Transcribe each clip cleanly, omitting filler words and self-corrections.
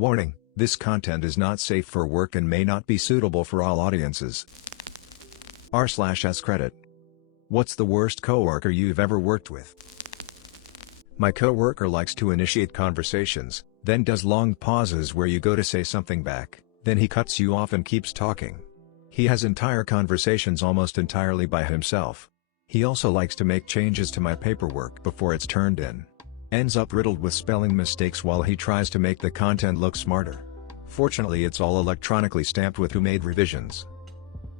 Warning, this content is not safe for work and may not be suitable for all audiences. r/askreddit. What's the worst coworker you've ever worked with? My coworker likes to initiate conversations, then does long pauses where you go to say something back, then he cuts you off and keeps talking. He has entire conversations almost entirely by himself. He also likes to make changes to my paperwork before it's turned in. Ends up riddled with spelling mistakes while he tries to make the content look smarter. Fortunately, it's all electronically stamped with who made revisions.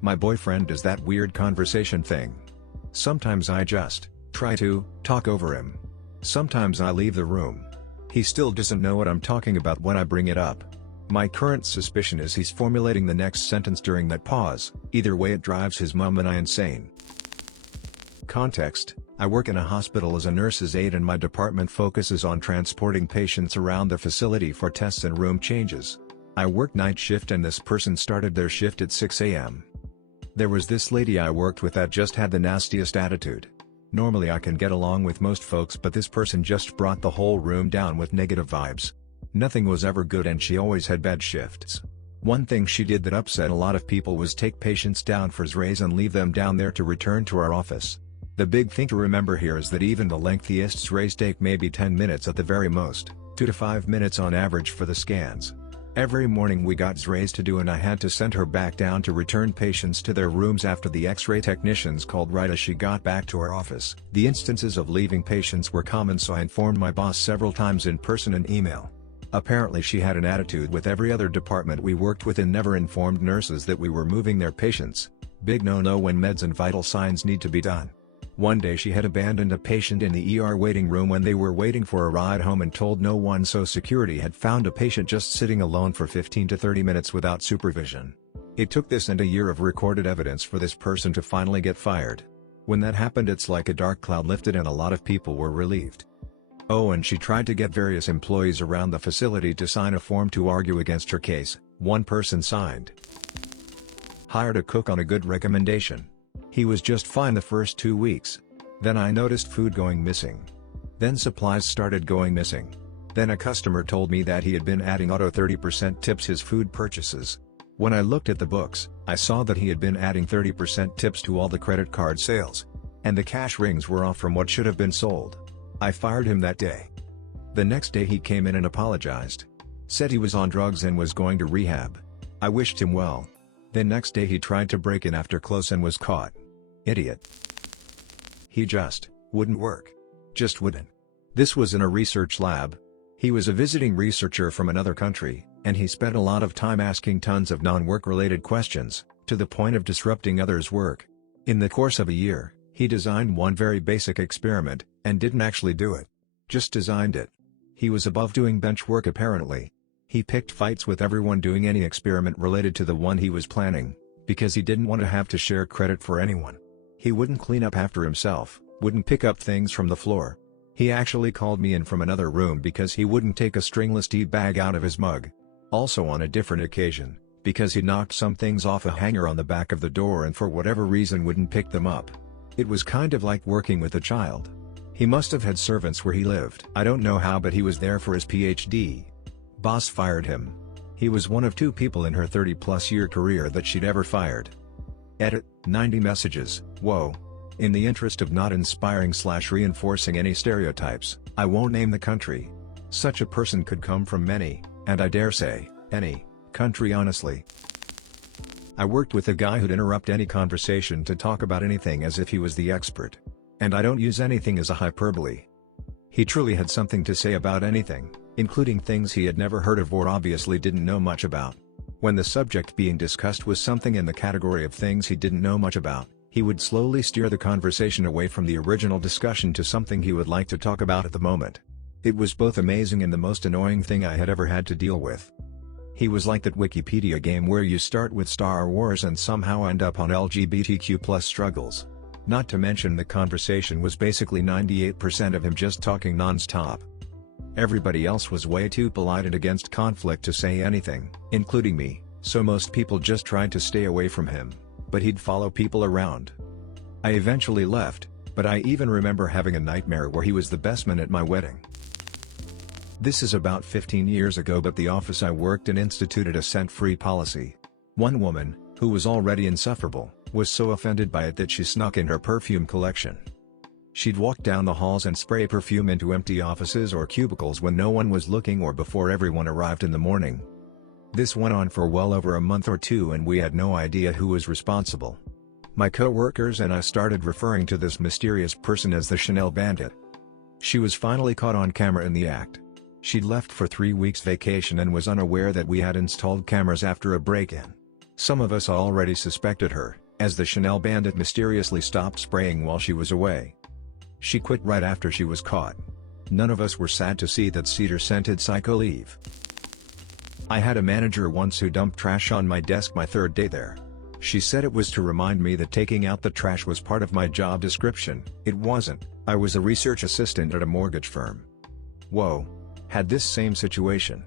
My boyfriend does that weird conversation thing. Sometimes I just try to talk over him. Sometimes I leave the room. He still doesn't know what I'm talking about when I bring it up. My current suspicion is he's formulating the next sentence during that pause. Either way, it drives his mom and I insane. Context: I work in a hospital as a nurse's aide and my department focuses on transporting patients around the facility for tests and room changes. I work night shift and this person started their shift at 6 a.m. There was this lady I worked with that just had the nastiest attitude. Normally I can get along with most folks, but this person just brought the whole room down with negative vibes. Nothing was ever good and she always had bad shifts. One thing she did that upset a lot of people was take patients down for Zrays and leave them down there to return to our office. The big thing to remember here is that even the lengthiest Zrays take maybe 10 minutes at the very most, 2 to 5 minutes on average for the scans. Every morning we got Zrays to do and I had to send her back down to return patients to their rooms after the X-ray technicians called right as she got back to our office. The instances of leaving patients were common, so I informed my boss several times in person and email. Apparently she had an attitude with every other department we worked with and never informed nurses that we were moving their patients. Big no-no when meds and vital signs need to be done. One day she had abandoned a patient in the ER waiting room when they were waiting for a ride home and told no one, so security had found a patient just sitting alone for 15 to 30 minutes without supervision. It took this and a year of recorded evidence for this person to finally get fired. When that happened, it's like a dark cloud lifted and a lot of people were relieved. Oh, and she tried to get various employees around the facility to sign a form to argue against her case. One person signed. Hired a cook on a good recommendation. He was just fine the first 2 weeks. Then I noticed food going missing. Then supplies started going missing. Then a customer told me that he had been adding auto 30% tips his food purchases. When I looked at the books, I saw that he had been adding 30% tips to all the credit card sales. And the cash rings were off from what should have been sold. I fired him that day. The next day he came in and apologized. Said he was on drugs and was going to rehab. I wished him well. The next day he tried to break in after close and was caught. Idiot. He just wouldn't work. Just wouldn't. This was in a research lab. He was a visiting researcher from another country, and he spent a lot of time asking tons of non-work related questions, to the point of disrupting others' work. In the course of a year, he designed one very basic experiment, and didn't actually do it. Just designed it. He was above doing bench work apparently. He picked fights with everyone doing any experiment related to the one he was planning, because he didn't want to have to share credit for anyone. He wouldn't clean up after himself, wouldn't pick up things from the floor. He actually called me in from another room because he wouldn't take a stringless tea bag out of his mug. Also on a different occasion, because he knocked some things off a hanger on the back of the door and for whatever reason wouldn't pick them up. It was kind of like working with a child. He must have had servants where he lived. I don't know how, but he was there for his PhD. Boss fired him. He was one of 2 people in her 30-plus year career that she'd ever fired. Edit, 90 messages, whoa. In the interest of not inspiring/reinforcing any stereotypes, I won't name the country. Such a person could come from many, and I dare say, any, country honestly. I worked with a guy who'd interrupt any conversation to talk about anything as if he was the expert. And I don't use anything as a hyperbole. He truly had something to say about anything, including things he had never heard of or obviously didn't know much about. When the subject being discussed was something in the category of things he didn't know much about, he would slowly steer the conversation away from the original discussion to something he would like to talk about at the moment. It was both amazing and the most annoying thing I had ever had to deal with. He was like that Wikipedia game where you start with Star Wars and somehow end up on LGBTQ+ struggles. Not to mention the conversation was basically 98% of him just talking non-stop. Everybody else was way too polite and against conflict to say anything, including me, so most people just tried to stay away from him, but he'd follow people around. I eventually left, but I even remember having a nightmare where he was the best man at my wedding. This is about 15 years ago, but the office I worked in instituted a scent-free policy. One woman, who was already insufferable, was so offended by it that she snuck in her perfume collection. She'd walk down the halls and spray perfume into empty offices or cubicles when no one was looking or before everyone arrived in the morning. This went on for well over a month or two, and we had no idea who was responsible. My co-workers and I started referring to this mysterious person as the Chanel Bandit. She was finally caught on camera in the act. She'd left for 3 weeks vacation and was unaware that we had installed cameras after a break-in. Some of us already suspected her, as the Chanel Bandit mysteriously stopped spraying while she was away. She quit right after she was caught. None of us were sad to see that cedar-scented psycho leave. I had a manager once who dumped trash on my desk my third day there. She said it was to remind me that taking out the trash was part of my job description. It wasn't. I was a research assistant at a mortgage firm. Whoa. Had this same situation.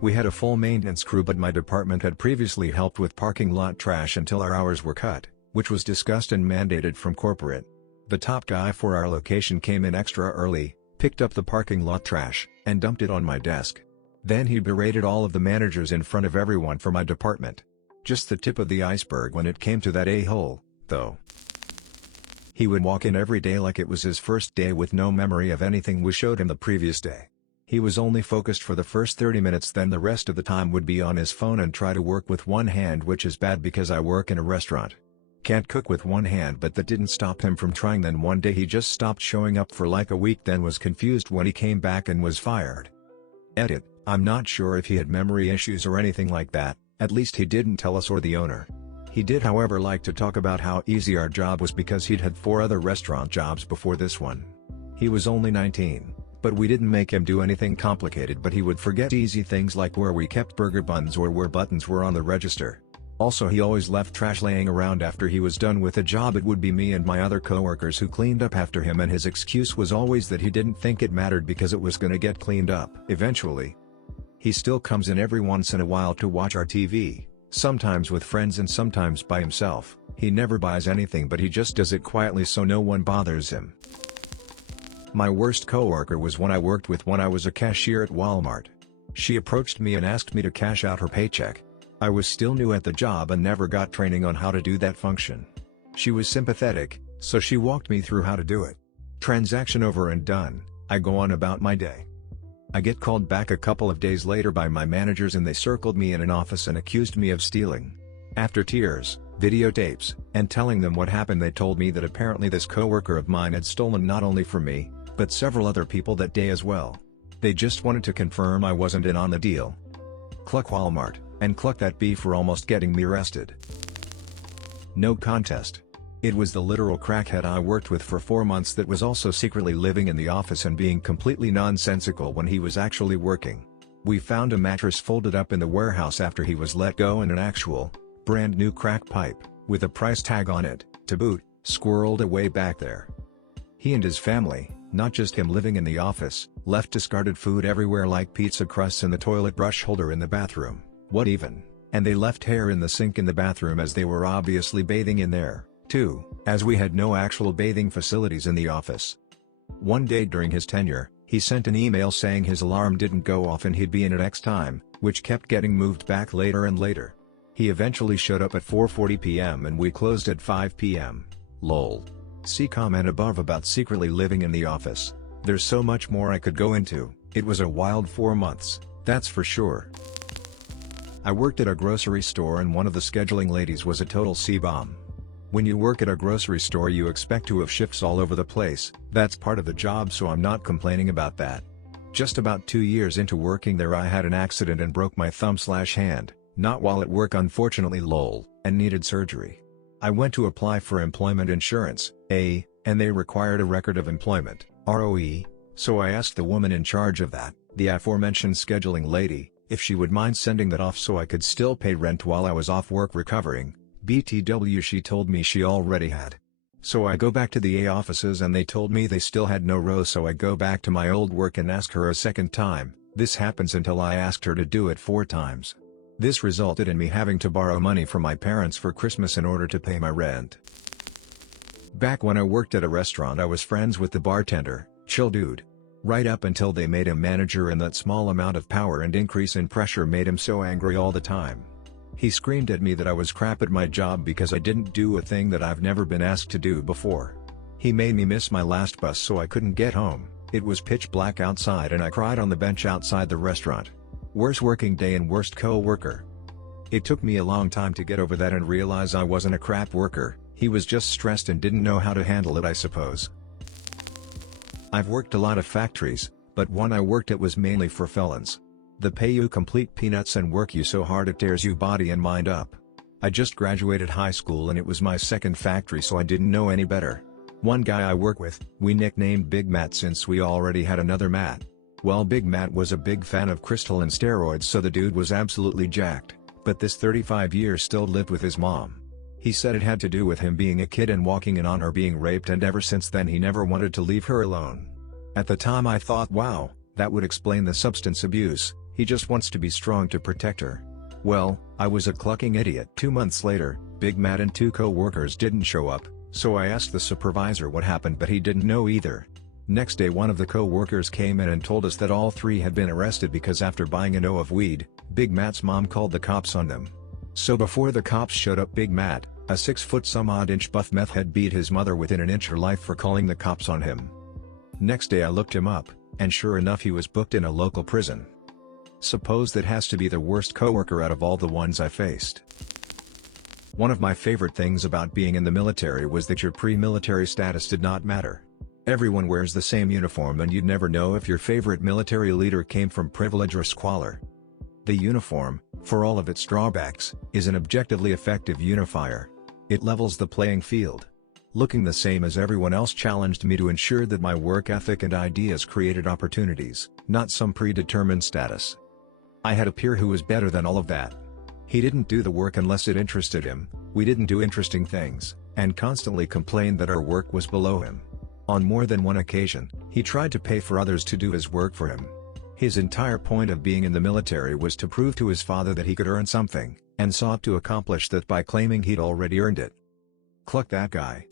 We had a full maintenance crew, but my department had previously helped with parking lot trash until our hours were cut, which was discussed and mandated from corporate. The top guy for our location came in extra early, picked up the parking lot trash, and dumped it on my desk. Then he berated all of the managers in front of everyone for my department. Just the tip of the iceberg when it came to that a-hole, though. He would walk in every day like it was his first day with no memory of anything we showed him the previous day. He was only focused for the first 30 minutes, then the rest of the time would be on his phone and try to work with one hand, which is bad because I work in a restaurant. Can't cook with one hand, but that didn't stop him from trying. Then one day he just stopped showing up for like a week, then was confused when he came back and was fired. Edit: I'm not sure if he had memory issues or anything like that, at least he didn't tell us or the owner. He did however like to talk about how easy our job was because he'd had 4 other restaurant jobs before this one. He was only 19, but we didn't make him do anything complicated, but he would forget easy things like where we kept burger buns or where buttons were on the register. Also, he always left trash laying around after he was done with a job. It would be me and my other coworkers who cleaned up after him, and his excuse was always that he didn't think it mattered because it was gonna get cleaned up eventually. He still comes in every once in a while to watch our TV, sometimes with friends and sometimes by himself. He never buys anything, but he just does it quietly so no one bothers him. My worst coworker was when I worked with when I was a cashier at Walmart. She approached me and asked me to cash out her paycheck. I was still new at the job and never got training on how to do that function. She was sympathetic, so she walked me through how to do it. Transaction over and done, I go on about my day. I get called back a couple of days later by my managers and they circled me in an office and accused me of stealing. After tears, videotapes, and telling them what happened, they told me that apparently this coworker of mine had stolen not only from me, but several other people that day as well. They just wanted to confirm I wasn't in on the deal. Cluck Walmart, and cluck that bee for almost getting me arrested. No contest. It was the literal crackhead I worked with for 4 months that was also secretly living in the office and being completely nonsensical when he was actually working. We found a mattress folded up in the warehouse after he was let go and an actual, brand new crack pipe, with a price tag on it, to boot, squirreled away back there. He and his family, not just him living in the office, left discarded food everywhere like pizza crusts in the toilet brush holder in the bathroom. What even? And they left hair in the sink in the bathroom as they were obviously bathing in there, too, as we had no actual bathing facilities in the office. One day during his tenure, he sent an email saying his alarm didn't go off and he'd be in at X time, which kept getting moved back later and later. He eventually showed up at 4:40 p.m. and we closed at 5 p.m. Lol. See comment above about secretly living in the office. There's so much more I could go into. It was a wild 4 months, that's for sure. I worked at a grocery store and one of the scheduling ladies was a total C-bomb. When you work at a grocery store you expect to have shifts all over the place, that's part of the job, so I'm not complaining about that. Just about 2 years into working there I had an accident and broke my thumb/hand, not while at work unfortunately lol, and needed surgery. I went to apply for employment insurance, and they required a record of employment, ROE, so I asked the woman in charge of that, the aforementioned scheduling lady, if she would mind sending that off so I could still pay rent while I was off work recovering. BTW, she told me she already had. So I go back to the A offices and they told me they still had no row, so I go back to my old work and ask her a second time. This happens until I asked her to do it 4 times. This resulted in me having to borrow money from my parents for Christmas in order to pay my rent. Back when I worked at a restaurant I was friends with the bartender, chill dude. Right up until they made him manager, and that small amount of power and increase in pressure made him so angry all the time. He screamed at me that I was crap at my job because I didn't do a thing that I've never been asked to do before. He made me miss my last bus so I couldn't get home. It was pitch black outside and I cried on the bench outside the restaurant. Worst working day and worst co-worker. It took me a long time to get over that and realize I wasn't a crap worker. He was just stressed and didn't know how to handle it, I suppose. I've worked a lot of factories, but one I worked at was mainly for felons. They pay you complete peanuts and work you so hard it tears you body and mind up. I just graduated high school and it was my second factory, so I didn't know any better. One guy I work with, we nicknamed Big Matt since we already had another Matt. Well, Big Matt was a big fan of crystal and steroids, so the dude was absolutely jacked, but this 35 years still lived with his mom. He said it had to do with him being a kid and walking in on her being raped, and ever since then he never wanted to leave her alone. At the time I thought, wow, that would explain the substance abuse. He just wants to be strong to protect her. Well, I was a clucking idiot. 2 months later, Big Matt and 2 co-workers didn't show up, so I asked the supervisor what happened, but he didn't know either. Next day one of the co-workers came in and told us that all 3 had been arrested because after buying an O of weed, Big Matt's mom called the cops on them. So before the cops showed up, Big Matt, a 6-foot-some-odd-inch buff meth head, beat his mother within an inch of her life for calling the cops on him. Next day I looked him up, and sure enough he was booked in a local prison. Suppose that has to be the worst coworker out of all the ones I faced. One of my favorite things about being in the military was that your pre-military status did not matter. Everyone wears the same uniform and you'd never know if your favorite military leader came from privilege or squalor. The uniform, for all of its drawbacks, is an objectively effective unifier. It levels the playing field. Looking the same as everyone else challenged me to ensure that my work ethic and ideas created opportunities, not some predetermined status. I had a peer who was better than all of that. He didn't do the work unless it interested him, we didn't do interesting things, and constantly complained that our work was below him. On more than one occasion, he tried to pay for others to do his work for him. His entire point of being in the military was to prove to his father that he could earn something, and sought to accomplish that by claiming he'd already earned it. Cluck that guy.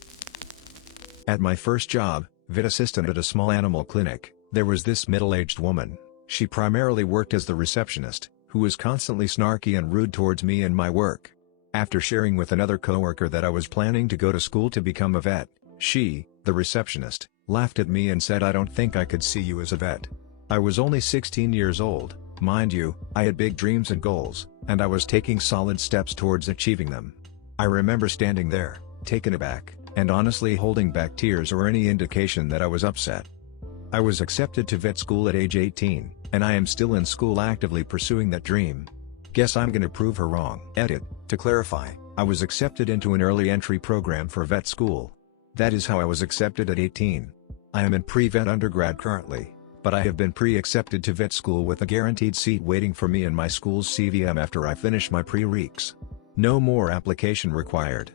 At my first job, vet assistant at a small animal clinic, there was this middle-aged woman. She primarily worked as the receptionist, who was constantly snarky and rude towards me and my work. After sharing with another coworker that I was planning to go to school to become a vet, she, the receptionist, laughed at me and said, "I don't think I could see you as a vet." I was only 16 years old, mind you. I had big dreams and goals, and I was taking solid steps towards achieving them. I remember standing there, taken aback, and honestly holding back tears or any indication that I was upset. I was accepted to vet school at age 18, and I am still in school actively pursuing that dream. Guess I'm gonna prove her wrong. Edit, to clarify, I was accepted into an early entry program for vet school. That is how I was accepted at 18. I am in pre-vet undergrad currently, but I have been pre-accepted to vet school with a guaranteed seat waiting for me in my school's CVM after I finish my pre-reqs. No more application required.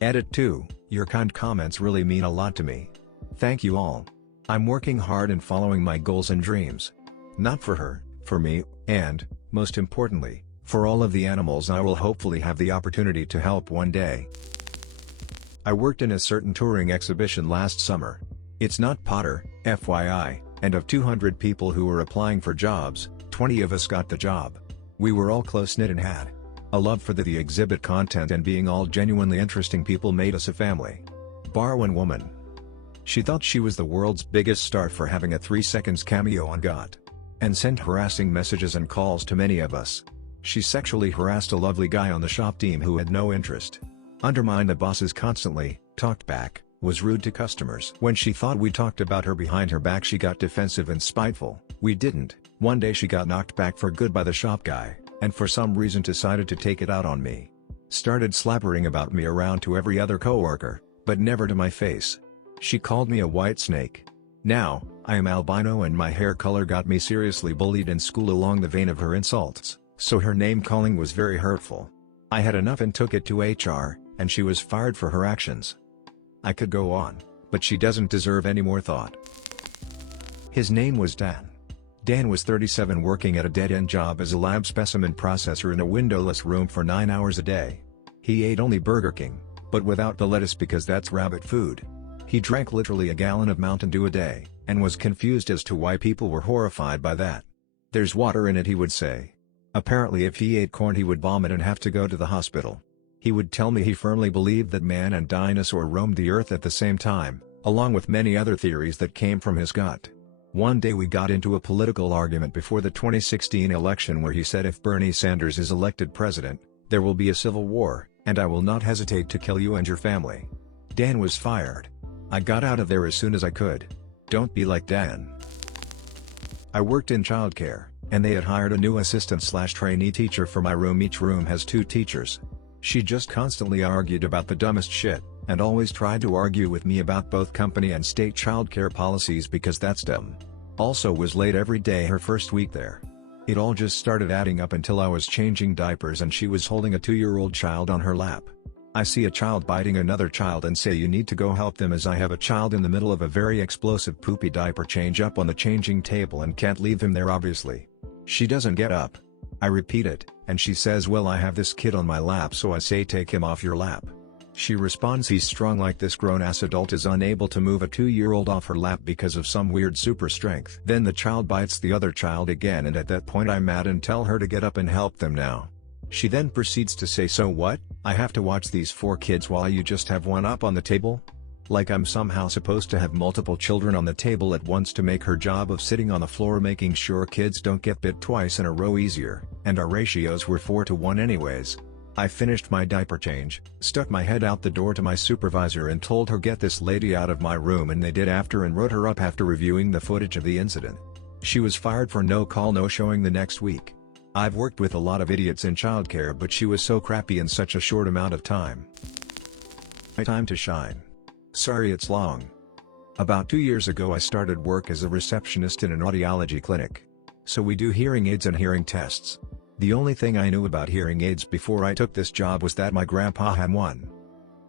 Edit 2, your kind comments really mean a lot to me. Thank you all. I'm working hard and following my goals and dreams. Not for her, for me, and, most importantly, for all of the animals I will hopefully have the opportunity to help one day. I worked in a certain touring exhibition last summer. It's not Potter, FYI, and of 200 people who were applying for jobs, 20 of us got the job. We were all close-knit and had a love for the exhibit content, and being all genuinely interesting people made us a family. Bar one woman. She thought she was the world's biggest star for having a 3 seconds cameo on GOT. And sent harassing messages and calls to many of us. She sexually harassed a lovely guy on the shop team who had no interest. Undermined the bosses constantly, talked back, was rude to customers. When she thought we talked about her behind her back, she got defensive and spiteful. We didn't. One day she got knocked back for good by the shop guy, and for some reason decided to take it out on me. Started slabbering about me around to every other coworker, but never to my face. She called me a white snake. Now, I am albino and my hair color got me seriously bullied in school along the vein of her insults, so her name calling was very hurtful. I had enough and took it to HR, and she was fired for her actions. I could go on, but she doesn't deserve any more thought. His name was Dan. Dan was 37, working at a dead-end job as a lab specimen processor in a windowless room for 9 hours a day. He ate only Burger King, but without the lettuce because that's rabbit food. He drank literally a gallon of Mountain Dew a day, and was confused as to why people were horrified by that. "There's water in it," he would say. Apparently if he ate corn he would vomit and have to go to the hospital. He would tell me he firmly believed that man and dinosaur roamed the earth at the same time, along with many other theories that came from his gut. One day we got into a political argument before the 2016 election where he said if Bernie Sanders is elected president, there will be a civil war, and I will not hesitate to kill you and your family. Dan was fired. I got out of there as soon as I could. Don't be like Dan. I worked in childcare, and they had hired a new assistant/trainee teacher for my room. Each room has 2 teachers. She just constantly argued about the dumbest shit, and always tried to argue with me about both company and state childcare policies because that's dumb. Also was late every day her first week there. It all just started adding up until I was changing diapers and she was holding a 2-year-old child on her lap. I see a child biting another child and say you need to go help them as I have a child in the middle of a very explosive poopy diaper change up on the changing table and can't leave him there obviously. She doesn't get up. I repeat it, and she says well I have this kid on my lap so I say take him off your lap. She responds he's strong like this grown-ass adult is unable to move a 2-year-old off her lap because of some weird super strength. Then the child bites the other child again and at that point I'm mad and tell her to get up and help them now. She then proceeds to say so what, I have to watch these 4 kids while you just have one up on the table? Like I'm somehow supposed to have multiple children on the table at once to make her job of sitting on the floor making sure kids don't get bit twice in a row easier, and our ratios were 4-to-1 anyways. I finished my diaper change, stuck my head out the door to my supervisor and told her get this lady out of my room and they did after and wrote her up after reviewing the footage of the incident. She was fired for no call no showing the next week. I've worked with a lot of idiots in childcare but she was so crappy in such a short amount of time. My time to shine. Sorry it's long. About 2 years ago I started work as a receptionist in an audiology clinic. So we do hearing aids and hearing tests. The only thing I knew about hearing aids before I took this job was that my grandpa had one.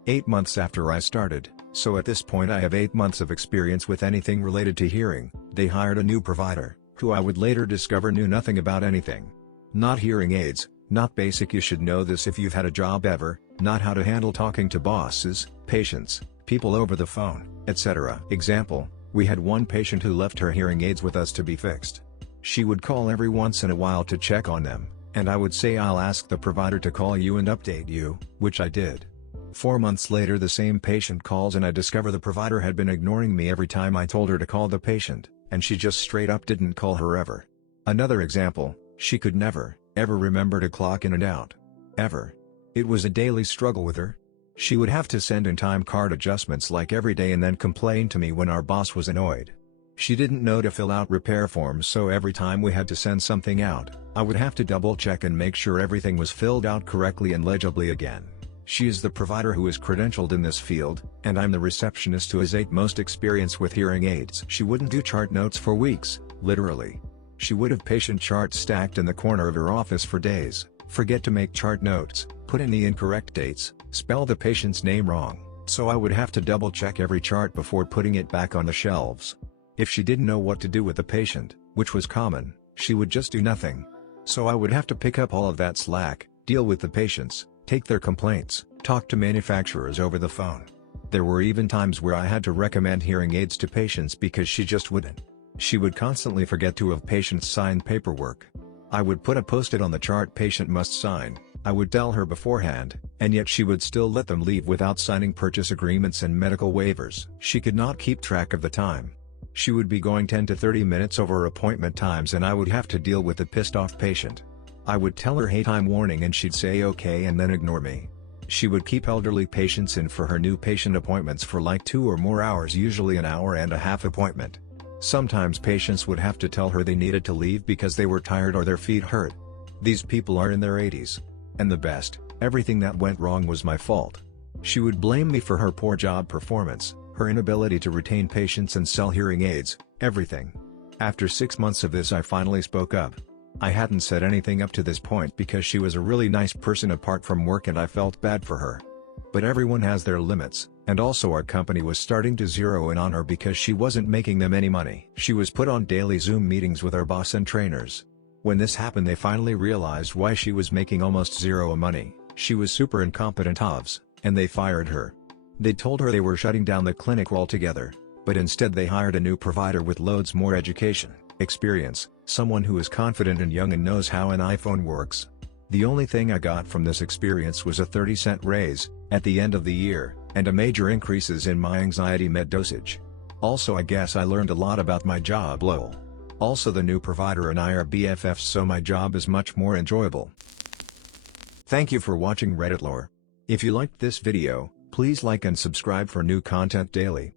8 months after I started, so at this point I have 8 months of experience with anything related to hearing, they hired a new provider, who I would later discover knew nothing about anything. Not hearing aids, not basic you should know this if you've had a job ever, not how to handle talking to bosses, patients, people over the phone, etc. Example, we had one patient who left her hearing aids with us to be fixed. She would call every once in a while to check on them, and I would say I'll ask the provider to call you and update you, which I did. 4 months later the same patient calls and I discover the provider had been ignoring me every time I told her to call the patient, and she just straight up didn't call her ever. Another example, she could never, ever remember to clock in and out. Ever. It was a daily struggle with her. She would have to send in time card adjustments like every day and then complain to me when our boss was annoyed. She didn't know to fill out repair forms so every time we had to send something out, I would have to double check and make sure everything was filled out correctly and legibly again. She is the provider who is credentialed in this field, and I'm the receptionist who has 8 most experience with hearing aids. She wouldn't do chart notes for weeks, literally. She would have patient charts stacked in the corner of her office for days, forget to make chart notes, put in the incorrect dates, spell the patient's name wrong, so I would have to double check every chart before putting it back on the shelves. If she didn't know what to do with the patient, which was common, she would just do nothing. So I would have to pick up all of that slack, deal with the patients, take their complaints, talk to manufacturers over the phone. There were even times where I had to recommend hearing aids to patients because she just wouldn't. She would constantly forget to have patients sign paperwork. I would put a post-it on the chart patient must sign, I would tell her beforehand, and yet she would still let them leave without signing purchase agreements and medical waivers. She could not keep track of the time. She would be going 10 to 30 minutes over appointment times and I would have to deal with the pissed off patient. I would tell her hey time warning and she'd say okay and then ignore me. She would keep elderly patients in for her new patient appointments for like 2 or more hours, usually an hour and a half appointment. Sometimes patients would have to tell her they needed to leave because they were tired or their feet hurt. These people are in their 80s. And the best, everything that went wrong was my fault. She would blame me for her poor job performance, her inability to retain patients and sell hearing aids, everything. After 6 months of this I finally spoke up. I hadn't said anything up to this point because she was a really nice person apart from work and I felt bad for her. But everyone has their limits, and also our company was starting to zero in on her because she wasn't making them any money. She was put on daily Zoom meetings with our boss and trainers. When this happened they finally realized why she was making almost zero money. She was super incompetent and they fired her. They told her they were shutting down the clinic altogether, but instead they hired a new provider with loads more education, experience, someone who is confident and young and knows how an iPhone works. The only thing I got from this experience was a 30-cent raise at the end of the year, and a major increases in my anxiety med dosage. Also, I guess I learned a lot about my job lol. Also, the new provider and I are BFFs, so my job is much more enjoyable. Thank you for watching Redditlore. If you liked this video, please like and subscribe for new content daily.